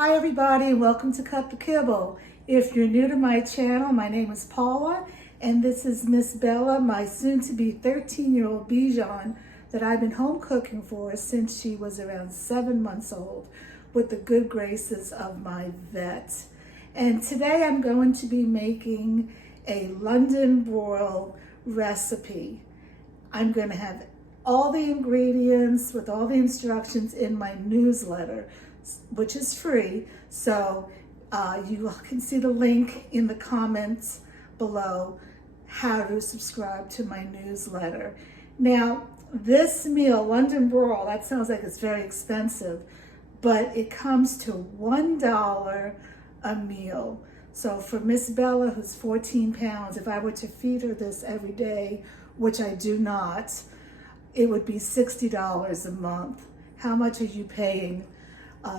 Hi everybody, and welcome to Cut the Kibble. If you're new to my channel, my name is Paula, and this is Miss Bella, my soon-to-be 13-year-old Bichon that I've been home cooking for since she was around 7 months old, with the good graces of my vet. And today I'm going to be making a London Broil recipe. I'm going to have all the ingredients with all the instructions in my newsletter, which is free. So you can see the link in the comments below how to subscribe to my newsletter. Now, this meal, London Broil, that sounds like it's very expensive, but it comes to $1 a meal. So for Miss Bella, who's 14 pounds, if I were to feed her this every day, which I do not, it would be $60 a month. How much are you paying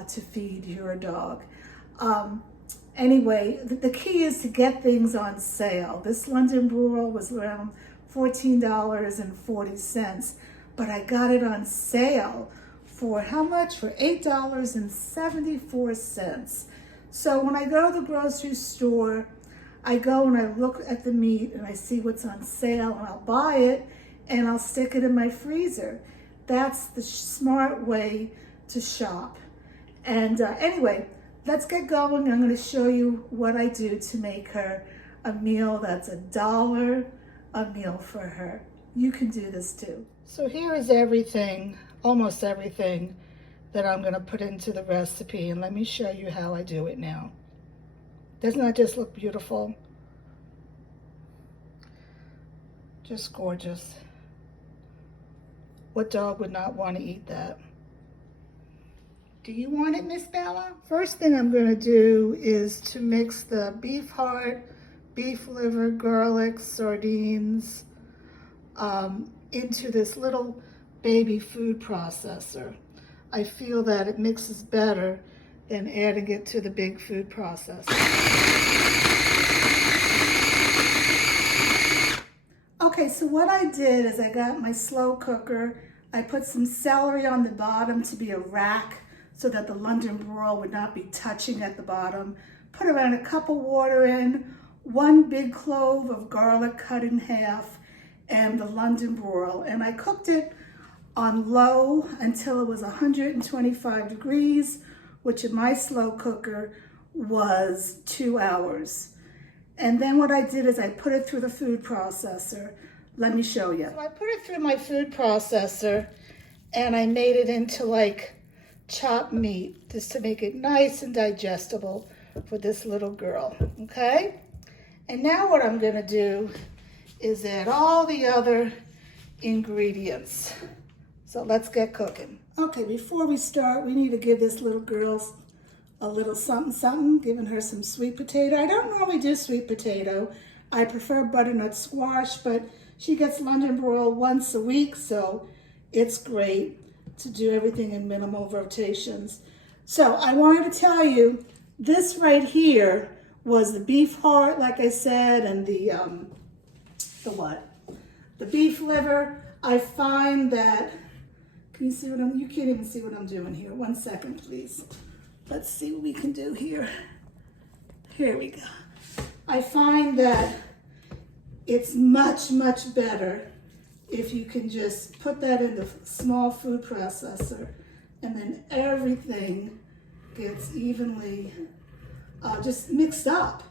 to feed your dog? Anyway, the key is to get things on sale. This London Broil was around $14.40, but I got it on sale for how much? For $8.74. So when I go to the grocery store, I go and I look at the meat and I see what's on sale and I'll buy it and I'll stick it in my freezer. That's the smart way to shop. And anyway, let's get going. I'm going to show you what I do to make her a meal that's $1 a meal for her. You can do this too. So here is everything, almost everything, that I'm going to put into the recipe. And let me show you how I do it now. Doesn't that just look beautiful? Just gorgeous. What dog would not want to eat that? Do you want it, Miss Bella? First thing I'm going to do is to mix the beef heart, beef liver, garlic, sardines into this little baby food processor. I feel that it mixes better than adding it to the big food processor. Okay, so what I did is I got my slow cooker. I put some celery on the bottom to be a rack so that the London Broil would not be touching at the bottom. Put around a cup of water in, 1 big clove of garlic cut in half, and the London Broil. And I cooked it on low until it was 125 degrees, which in my slow cooker was 2 hours. And then what I did is I put it through the food processor. Let me show you. So I put it through my food processor and I made it into like chopped meat, just to make it nice and digestible for this little girl, okay? And now what I'm gonna do is add all the other ingredients. So let's get cooking. Okay, before we start, we need to give this little girl a little something something, giving her some sweet potato. I don't normally do sweet potato. I prefer butternut squash, but she gets London Broil once a week, so it's great to do everything in minimal rotations. So I wanted to tell you, this right here was the beef heart, like I said, and the beef liver. I find that, can you see what you can't even see what I'm doing here. 1 second, please. Let's see what we can do here. Here we go. I find that it's much, much better if you can just put that in the small food processor and then everything gets evenly just mixed up.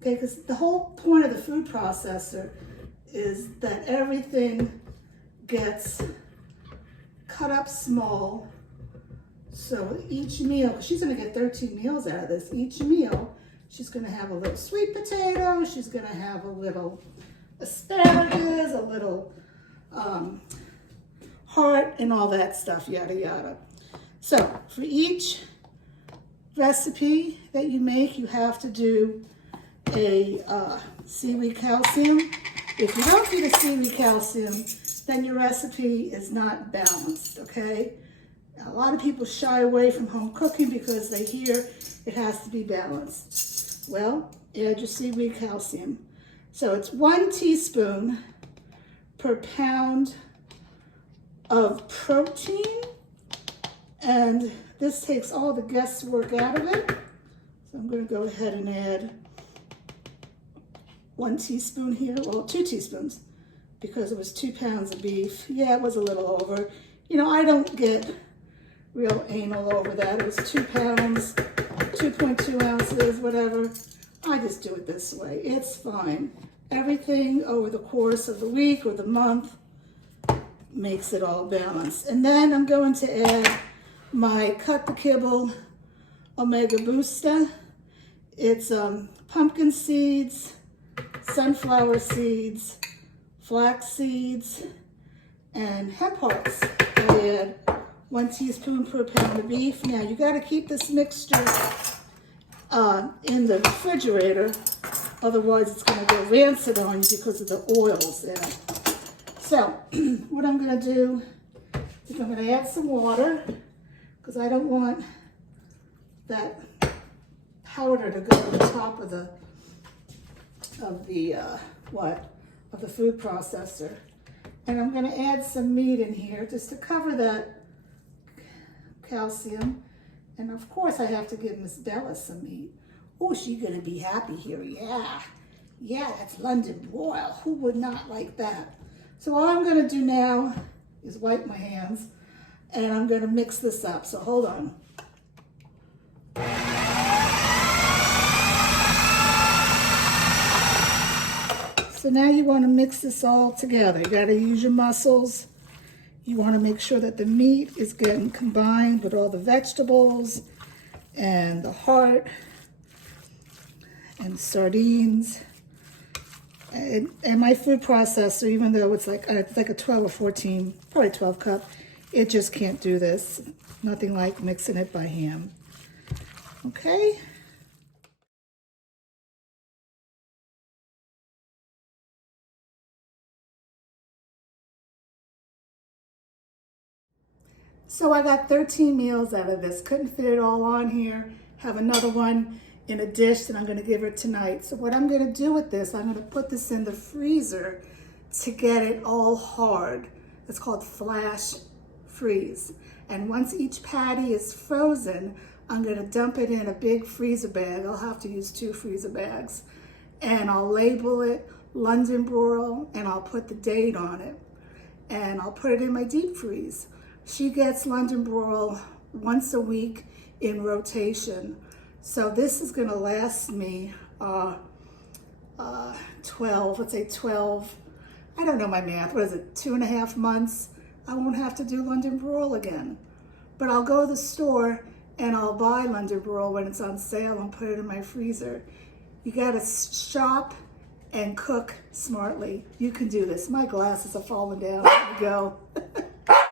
Okay, because the whole point of the food processor is that everything gets cut up small. So each meal, she's gonna get 13 meals out of this. Each meal, she's gonna have a little sweet potato, she's gonna have a little asparagus, a little heart, and all that stuff, yada, yada. So for each recipe that you make, you have to do a seaweed calcium. If you don't do the seaweed calcium, then your recipe is not balanced, okay? A lot of people shy away from home cooking because they hear it has to be balanced. Well, add your seaweed calcium. So it's 1 teaspoon per pound of protein, and This takes all the guesswork out of it. So I'm going to go ahead and add 1 teaspoon here, well 2 teaspoons, because it was 2 pounds of beef. Yeah, it was a little over. You know, I don't get real anal over that. It was 2 pounds, 2.2 ounces, whatever. I just do it this way. It's fine. Everything over the course of the week or the month makes it all balanced. And then I'm going to add my Cut the Kibble Omega Booster. It's pumpkin seeds, sunflower seeds, flax seeds, and hemp hearts. I add 1 teaspoon per pound of beef. Now you got to keep this mixture in the refrigerator, otherwise it's going to go rancid on you because of the oils in it. So what I'm going to do is I'm going to add some water, because I don't want that powder to go on top of the food processor. And I'm going to add some meat in here just to cover that calcium. And of course I have to give Miss Bella some meat. Oh, she's going to be happy here. Yeah, that's London Broil. Who would not like that? So all I'm going to do now is wipe my hands, and I'm going to mix this up. So hold on. So now you want to mix this all together. You got to use your muscles. You want to make sure that the meat is getting combined with all the vegetables and the heart and sardines. And my food processor, even though it's like a 12 or 14, probably 12 cup, it just can't do this. Nothing like mixing it by hand. Okay. So I got 13 meals out of this. Couldn't fit it all on here. Have another one in a dish that I'm going to give her tonight. So what I'm going to do with this, I'm going to put this in the freezer to get it all hard. It's called flash freeze. And once each patty is frozen, I'm going to dump it in a big freezer bag. I'll have to use 2 freezer bags. And I'll label it London Broil, and I'll put the date on it. And I'll put it in my deep freeze. She gets London Broil once a week in rotation. So this is going to last me 12, let's say 12, I don't know my math, what is it, 2.5 months? I won't have to do London Broil again. But I'll go to the store and I'll buy London Broil when it's on sale and put it in my freezer. You got to shop and cook smartly. You can do this. My glasses are falling down. There we go.